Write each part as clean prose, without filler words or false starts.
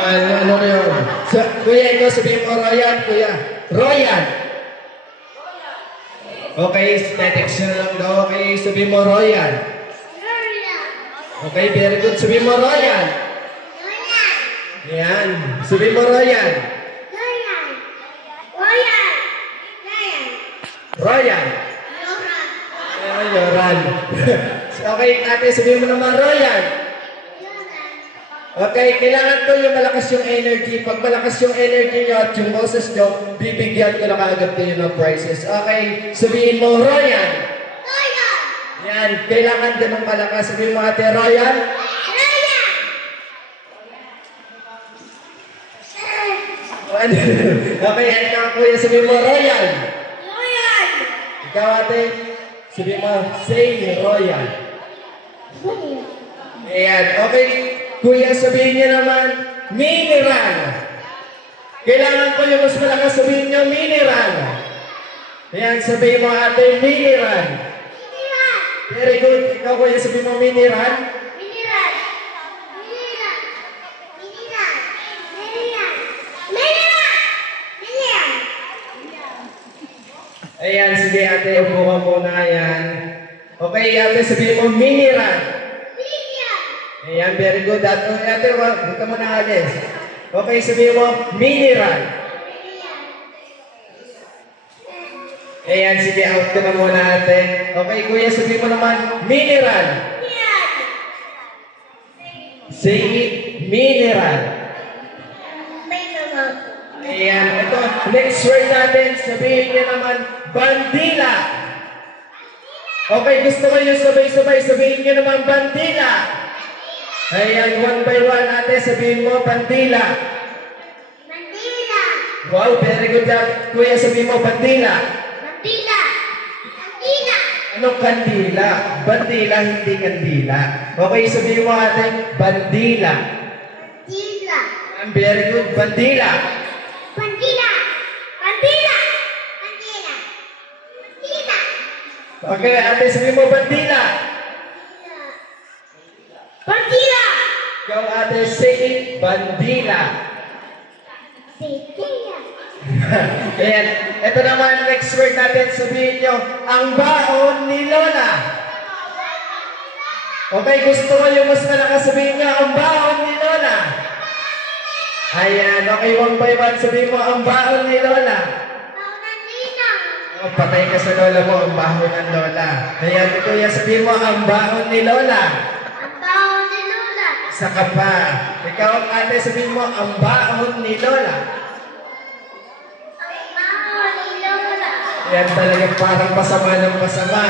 Ano yun? Kuya, ikaw sabihin mo Royan, kuya. Royan. Okay, text na lang daw. Okay, sabihin mo Royan. Okay, very good. Sabihin mo Royan. Yan. Sabihin mo Royan. Royan. Yoran. Okay, ate, sabihin mo naman Royan. Okay, kailangan ko yung malakas yung energy. Pag malakas yung energy nyo at yung boses nyo, bibigyan ko na kaagad kayo ng prizes. Okay, sabihin mo, Royan. Royan! Yan, kailangan ganun malakas. Sabihin mo, ate, Royan. Royan! Okay, ikaw, kuya, sabihin mo, Royan. Royan! Ikaw, ate, sabihin mo, say Royan. Ayan, okay. Kuya, sabihin niyo naman, mineral. Kailangan ko yung mas malakas sabihin niyo, mineral. Ayan, sabihin mo ate, mineral. Mineral. Very good. Ikaw, kuya, sabihin mo, mineral. Mineral. Mineral. Mineral. Mineral. Mineral. Mineral. Ayan, sige ate, upo ka muna. Ayan. Okay, ate, sabihin mo, mineral. Ayan, very good. Ate, huwag ka muna alis. Okay, sabihin mo, mineral. Ayan, sige, out ka na muna ate. Okay, kuya, sabihin mo naman, mineral. Say it, mineral. Ayan, ito, next word natin, sabihin niya naman, bandila. Okay, gusto mo yung sabay-sabay, sabihin niyo naman, bandila. Ayan, one by one, ate, sabihin mo, bandila. Bandila. Wow, very good job. Kuya, sabihin mo, bandila. Bandila. Bandila. Anong kandila? Bandila, hindi kandila. Okay, sabihin mo, ate, bandila. Bandila. Very good, bandila. Bandila. Bandila. Bandila. Bandila. Okay, ate, sabihin mo, bandila. Bandila! Ikaw ate, say it, bandila. Bandila. Ayan. Ito naman, next word natin, sabihin nyo, ang baon ni Lola. Okay, gusto mo yung mas malakas sabihin nyo, ang baon ni Lola. Ayan, okay, one by one, sabihin mo, ang baon ni Lola. Oh, patay ka sa Lola mo, ang baon ng Lola. Ayan, kuya, sabihin mo, ang baon ni Lola. Saka pa. Ikaw, ate, sabihin mo, ang baon ni Lola. Ang baon ni Lola. Yan talaga parang pasama ng pasama.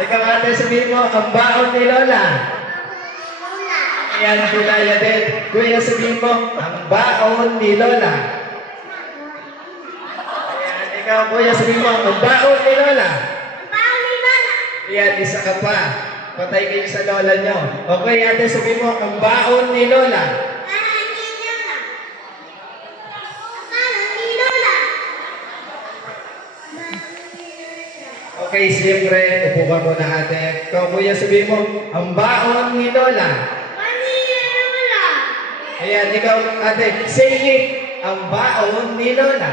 Ikaw, ate, sabihin mo, ang baon ni Lola. Lola. Yan, Kulaya din. Kuya, sabihin mo, ang baon ni Lola. Yan, ikaw, kuya, sabihin mo, ang baon ni Lola. Ang baon ni Lola. Yan, isa ka pa. Patay kayo sa lola nyo. Okay, ate, sabihin mo, ang baon ni Lola. Baon ni Lola. Ang baon ni Lola. Okay, siyempre, upo ka muna ate. Ikaw, kuya, sabihin mo, ang baon ni Lola. Baon ni Lola. Ayan, ikaw, ate, say it, ang baon ni Lola.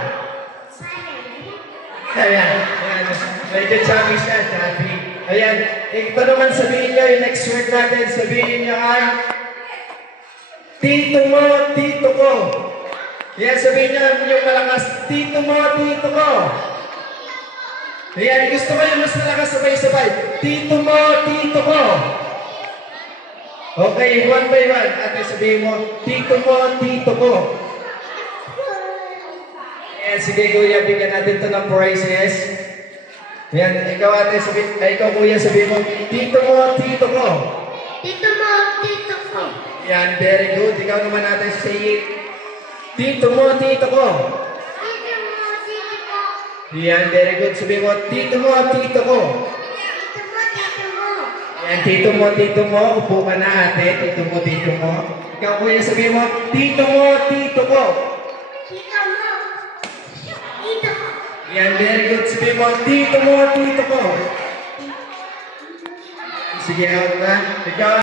Ayan, medyo chubby siya, chubby. Ayan, ito naman sabihin nyo, yung next word natin, sabihin nyo ay, tito mo, tito ko. Ayan, sabihin nyo yung malakas, tito mo, tito ko. Ayan, gusto mo yung mas malakas sabay-sabay, tito mo, tito ko. Okay, one by one, ate, sabihin mo, tito mo, tito ko. Ayan, sige kuya, bigyan natin ito ng prizes. Yan, ikaw ate, ikaw kuya, sabihin mo, tito mo, tito ko. Tito mo, tito ko. Yan, very good. Ikaw naman ate, say it. Tito mo, tito ko. Tito mo, tito ko. Yan, very good. Sabihin mo, tito mo, tito ko. Tito mo, tito mo. Yan, tito mo, tito mo. Upo ka na ate, tito mo, tito mo. Ikaw kuya, sabihin mo, tito mo, tito ko. Tito mo. Yan, very good. Sabihin mo, tito mo, tito ko. Sige, out na. Ikaw,